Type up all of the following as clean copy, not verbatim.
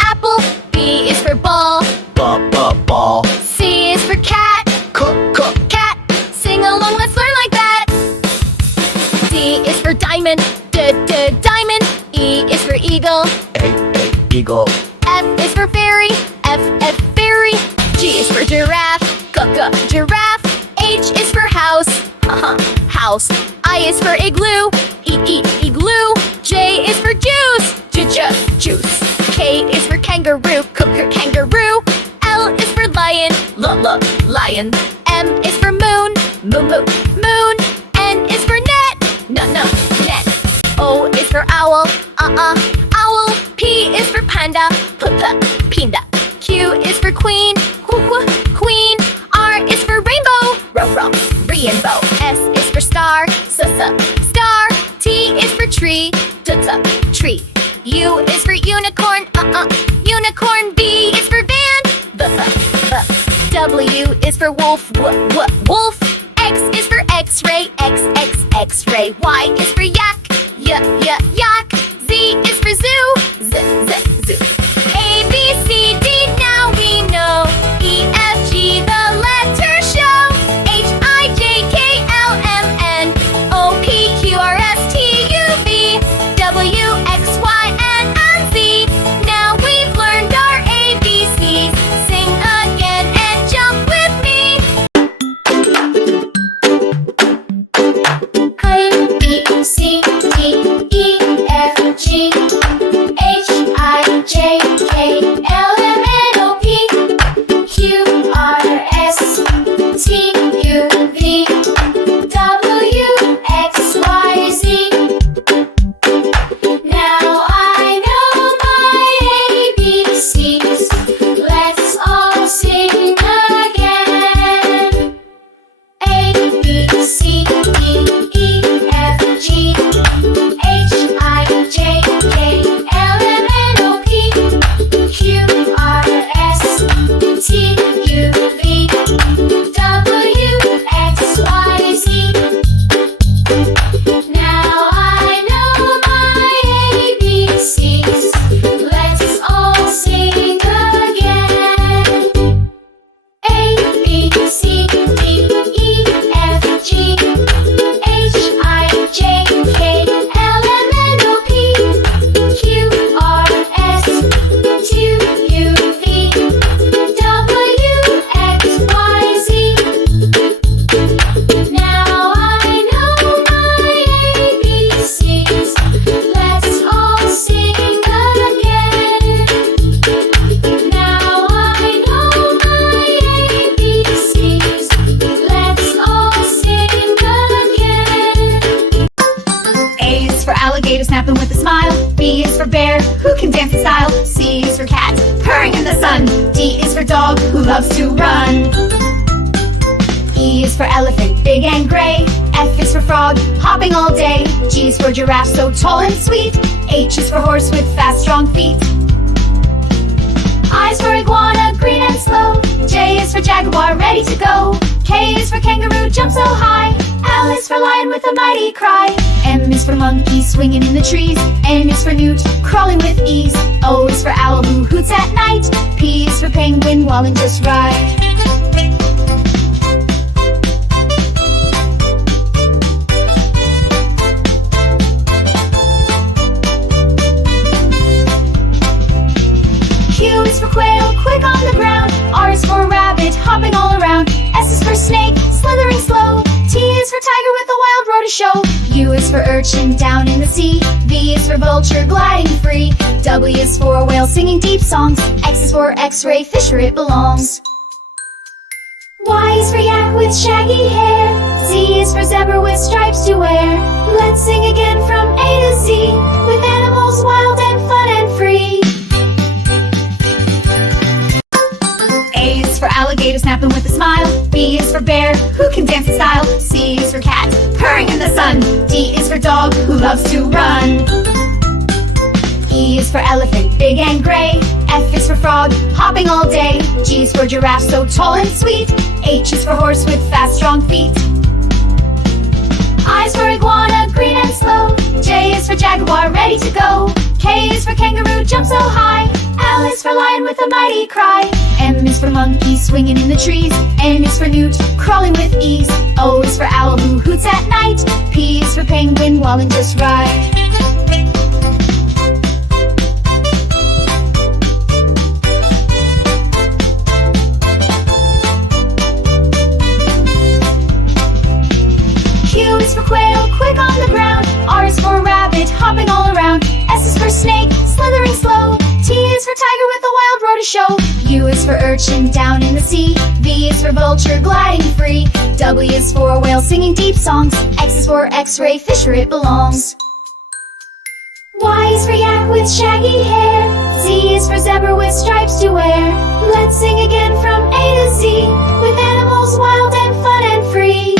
Apple. B is for ball. Ball. C is for cat. Cat. Sing along, let's learn like that. D is for diamond. Diamond. E is for eagle. Eagle. F is for fairy. F fairy. G is for giraffe. Giraffe. H is for house. House. I is for igloo. Igloo. J is for juice. Juice. K is for kangaroo. Kangaroo. L is for lion. Lion. M is for moon. Moon. N is for net. Net. O is for owl. Owl. P is for panda. Pinda. Q is for queen. Queen. R is for rainbow. Rainbow. S is for star. Star. T is for tree. Tree. U is for unicorn. Unicorn. V is for van. W is for wolf. Wolf. X is for x-ray. X-ray. Y is for yak. Yak. Z is for zoo. Zoo. A, B, C, D, now we know. E, F, G, the letters show. H, I, J, K, L, M, N. O, P, Q, R, S, T, U, V. W, X, Y, and Z. Now we've learned our ABCs. Sing again and jump with me. A, B, C, D, E, F, G, H, I, J, K, L, M, N, O, P, Q, R, S, T, U, V, W, X, Y, Z. Now I know my ABCs. Let's all sing again. A, B, C, D, E, F, G, H, I, J, K, L, M, N, O, P, Q, R, S, T, U, V, W, X, Y, Z. Now I know my ABCs. Let's all sing again. A, B, C, D, E, F, G, H, I, J, K, L, M, N, O, P, Q, R, S, T, U, V, W, X, Y, Z. Now I know my ABCs. Let's all sing again. Now I know my ABCs. Let's all sing again. A is for alligator snapping with a smile. B is for bear who can dance in style. C is for cat purring in the sun. D is for dog who loves to run. E is for elephant, big and gray. F is for frog, hopping all day. G is for giraffe, so tall and sweet. H is for horse with fast, strong feet. I is for iguana, green and slow. J is for jaguar, ready to go. K is for kangaroo, jump so high. L is for lion with a mighty cry. M is for monkey, swinging in the trees. N is for newt, crawling with ease. O is for owl who hoots at night. P is for penguin, walling just right. Q is for quail, quick on the ground. R is for rabbit, hopping all around. S is for snake, slithering slow. T is for tiger with a wild road to show. U is for urchin, down in the sea. V is for vulture, gliding free. W is for whale, singing deep songs. X is for x-ray, fish where it belongs. Y is for yak with shaggy hair. Z is for zebra with stripes to wear. Let's sing again from A to Z, with animals wild and fun and free. A is for alligator snapping with a smile. B is for bear who can dance in style. C is for cat purring in the sun. D is for dog who loves to run. E is for elephant, big and gray. F is for frog, hopping all day. G is for giraffe, so tall and sweet. H is for horse with fast, strong feet. I is for iguana, green and slow. J is for jaguar, ready to go. K is for kangaroo, jump so high. L is for lion with a mighty cry. M is for monkey swinging in the trees. N is for newt crawling with ease. O is for owl who hoots at night. P is for penguin wallowing just right. Q is for quail, quick on the ground. R is for rabbit, hopping all around. S is for snake, slithering slow. T is for tiger with a wild roar to show. U is for urchin down in the sea. V is for vulture gliding free. W is for whale singing deep songs. X is for x-ray, fish where it belongs. Y is for yak with shaggy hair. Z is for zebra with stripes to wear. Let's sing again from A to Z, with animals wild and fun and free.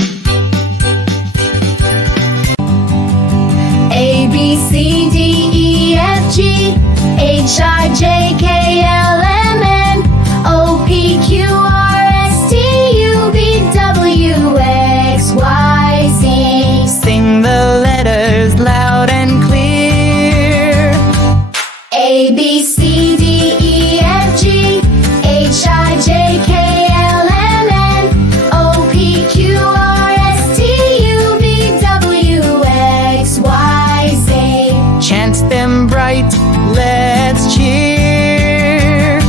A, B, C, D, E, F, G, H, I, J, K, L, M, N, O, P, Q, R, S, T, U, V, W, X, Y, Z. Sing the letters loud and clear. A, B, C, D, E, F, G, H, I, J, K, L, M, N, O, P, Q, R, S, T, U, V, W, X, Y, Z. Chant them bright, let's cheer.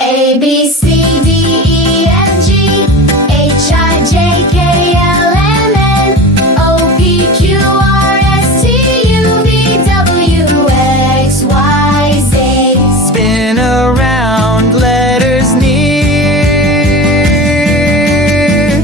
A, B, C, D, E, F, G, H, I, J, K, L, M, N, O, P, Q, R, S, T, U, V, W, X, Y, Z. Spin around, letters near.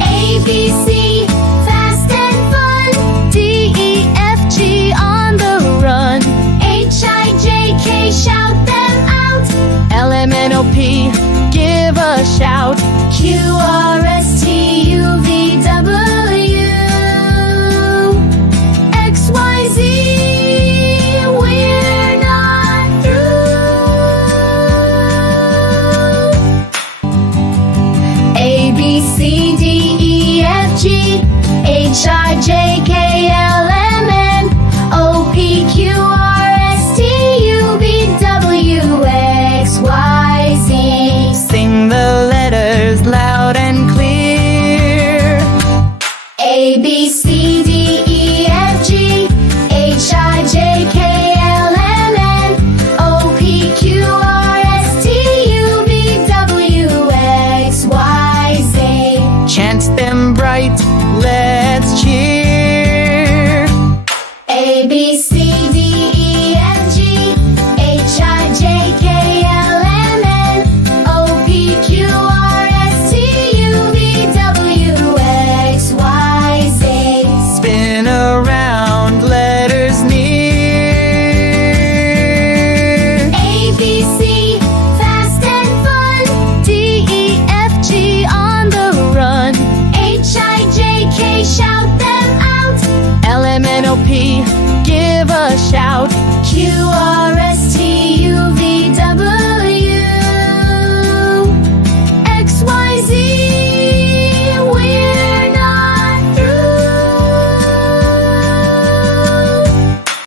A, B, C, fast and fun. D, E, F, G, on the run. H, I, J, K, shout them out. L, M, N, O, P, give a shout. Q, R, S, T, U, V, W, X, Y, Z. We're not through. A, B, C, D, E, F, G, H, I, J, K, L, M, N, O, P, Q, R, S, T, U, V, W, X, Y, Z. Sing the letters loud and clear. A, B, C, D, E, F, G, H, I, J, K, L, M, N, O, P, Q, R, S, T, U, V, W, X, Y, Z. Chant them bright, let's cheer. A, B, C, D, E, F, G, H, I, J, K, L, M, N, O, P, Q, R, S, T, U, V, W, X, Y, Z. Spin around, letters near. A, B, C, fast and fun. D, E, F, G, on the run. H, I, J, K, shout them out. L, M, N, O, P, give a shout.